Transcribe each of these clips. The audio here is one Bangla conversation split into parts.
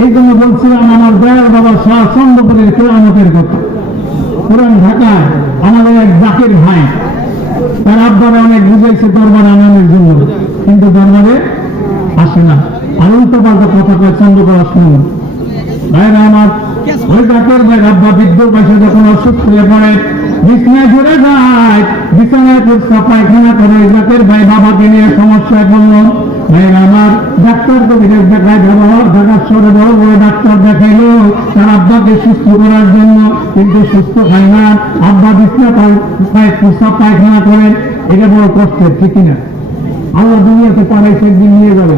এই জন্য বলছিলাম, আমার দয়াল বাবা শাহ চন্দ্রপুরের কেরামতের কথা। পুরান ঢাকায় আমাদের এক জাকের ভাই, তার আব্বারে অনেক বুঝেছে দরবার আনানোর জন্য, কিন্তু দরবারে আসে না। আর উল্টো পাল্টা কথা কয় চন্দ্রপুর শুনুন ভাইরা আমার ওই জাকের ভাই আব্বা বৃদ্ধ বয়সে যখন অসুস্থ হয়ে পড়ে, বিছনায় ঘুরে যায়, বিছানায় পড়ছে পায়খানা করে জাকের ভাই বাবাকে নিয়ে সমস্যায় পড়ল। ভাইরা আমার ডাক্তার কবিরের দেখায় ব্যবহার ঢাকার শহরে বড় বড় ডাক্তার দেখাইলো তার আব্বাকে সুস্থ করার জন্য কিন্তু সুস্থ খায় না। আব্বা প্রস্তাব পায়খানা করে এটা বড় কষ্টের ঠিক না। আল্লাহ দুনিয়াতে একদিন নিয়ে যাবে।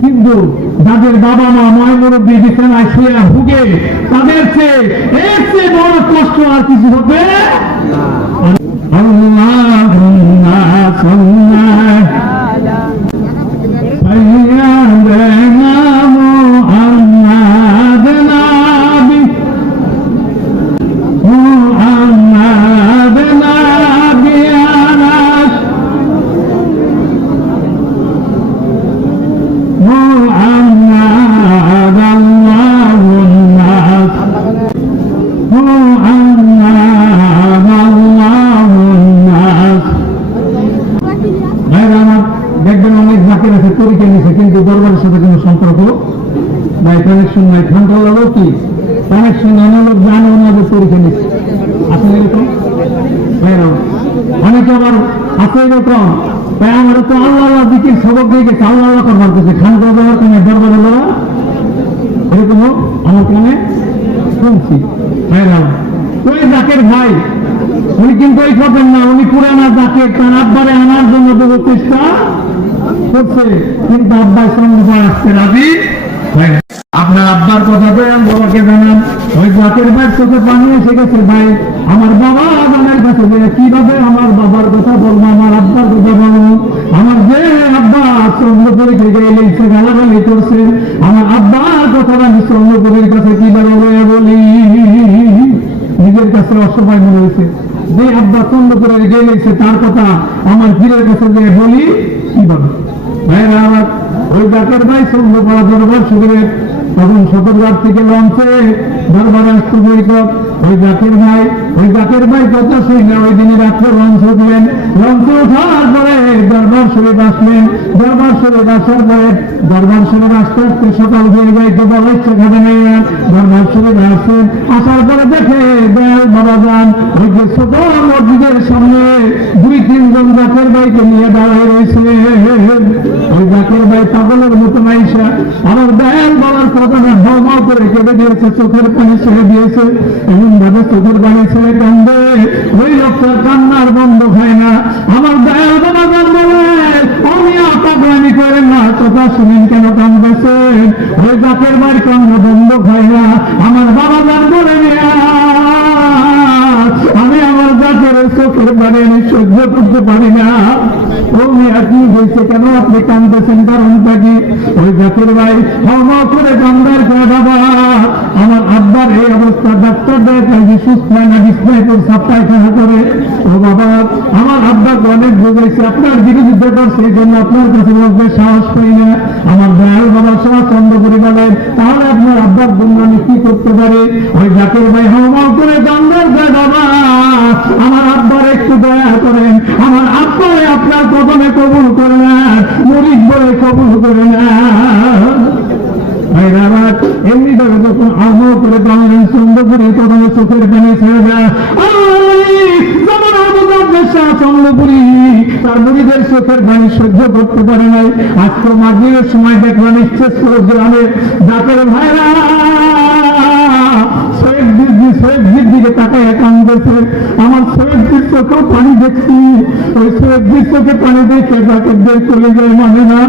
কিন্তু যাদের বাবা মা ময় মুরব্বী বিছানায় শুয়ে ভুগে তাদের চেয়ে এর চেয়ে বড় কষ্ট আর কিছু হবে? তরিকা নিছে কিন্তু দরবারের সাথে কোনো সম্পর্ক? নাই কানেকশন নাই। ঠান্ডা লাগো কি? কানেকশন লোক জানে ওনাদের তরিকা নিচ্ছে আছে না এরকম অনেকে আবার আছে এরকম। তাই আমরা তো আল্লাহ আল্লাহ দিকে সবক দিয়ে গেছে, আল্লাহ আল্লাহ করবার করছে খান ব্যবহার কেন দরবারে লড়া এরকম আমার কানে শুনছি। ভাইরা ওই জাকের ভাই, উনি কিন্তু এই করবেন না, উনি পুরানা জাকের। তার আব্বারে আনার জন্য চেষ্টা। করছে, কিন্তু আব্বাই সঙ্গে আসতে রাজি আপনার আব্বার কথা বলেন বাবাকে জানান ওই জাকের ভাই চোখে পানি এসে গেছে, ভাই। আমার বাবা আমার কাছে যে কীভাবে আমার বাবার কথা বলব, আমার আব্বার কথা বলব? আমার যে আব্বা চন্দ্রপুরী থেকে এলে সে গালাগালি করছে। আমার আব্বার কথাটা আমি চন্দ্রপুরীর কাছে কীভাবে বলে বলি? নিজের কাছে অসহায় মনে হয়েছে। যে আব্বা চন্দ্রপুরে গেলেছে তার কথা আমার ফিরের কাছে যে বলি, কীভাবে? ওই ডাকের ভাই দরবার শিবিরের তখন থেকে লঞ্চে দরবারে আসতে বৈঠক ওই ভাই ওই ভাই ওই দিনে রাত্রে লঞ্চ লঞ্চ পরে দরবার আসলেন। দরবার আসার পরে দরবার সকাল হয়ে যায় বলা দরবার আসার পরে দেখে বাবা যান। ওই যে ছোট মসজিদের সামনে দুই তিনজন জাকের ভাইকে নিয়ে দাঁড়ায় রয়েছে। মতো আমার দয়াল বাবার কথা না হাও হাও করে কেটে দিয়েছে, চোখের পানি ছেড়ে দিয়েছে। এমন ভাবে চোখের পানি ছেড়ে কান্দে। ওই লোকটা কান্নার বন্ধ হয় না। আমার দয়াল বাবা আমি পাগলামি করে না কথা শুনেন কেন কান্দেছেন ওই জাকের ভাই কান্না বন্ধ হয় না। আমার বাবা যান বলে আমি আমার জাতের চোখের বাড়ি আমি সহ্য করতে পারি না। ও মেয়া কি হয়েছে কেন? আপনি কান্দেছেন কারণটা কি? ওই জাতের ভাই ক্ষমা করে কান্দার করে বাবা। আমার আব্বার এই অবস্থা, ডাক্তার দেখায় সুস্থ না করে সাপ্তাহখানা করে। ও বাবা, আমার আব্বাকে অনেক বোঝাইছে, আপনার বিরোধিতা করছে এই জন্য আপনার কাছে বলতে সাহস পাই না। আমার দয়াল বাবা সহ চন্দ্র করে বলেন তাহলে আপনার আব্বার জন্য আমি কি করতে পারি? ওই জাতের ভাই হাওয়া করে কান্দার যায় বাবা। আমার আব্বার একটু দয়া করেন কবুল করে না যখন আহ করে কামড়েন চন্দ্রপুরি তখন চোখের পানি ছেড়ে সহ্য করতে পারে নাই আজকে মাগরীবের সময় দেখলাম ইচ্ছে গ্রামে জাতের ভাইরা দিদির দিকে তাকায় কান্দেছে আমার সৈয়দ দির চোখেও পানি দেখছি। ওই দির চোখে পানি দেখে জাকেরদের চলে যায় মানে না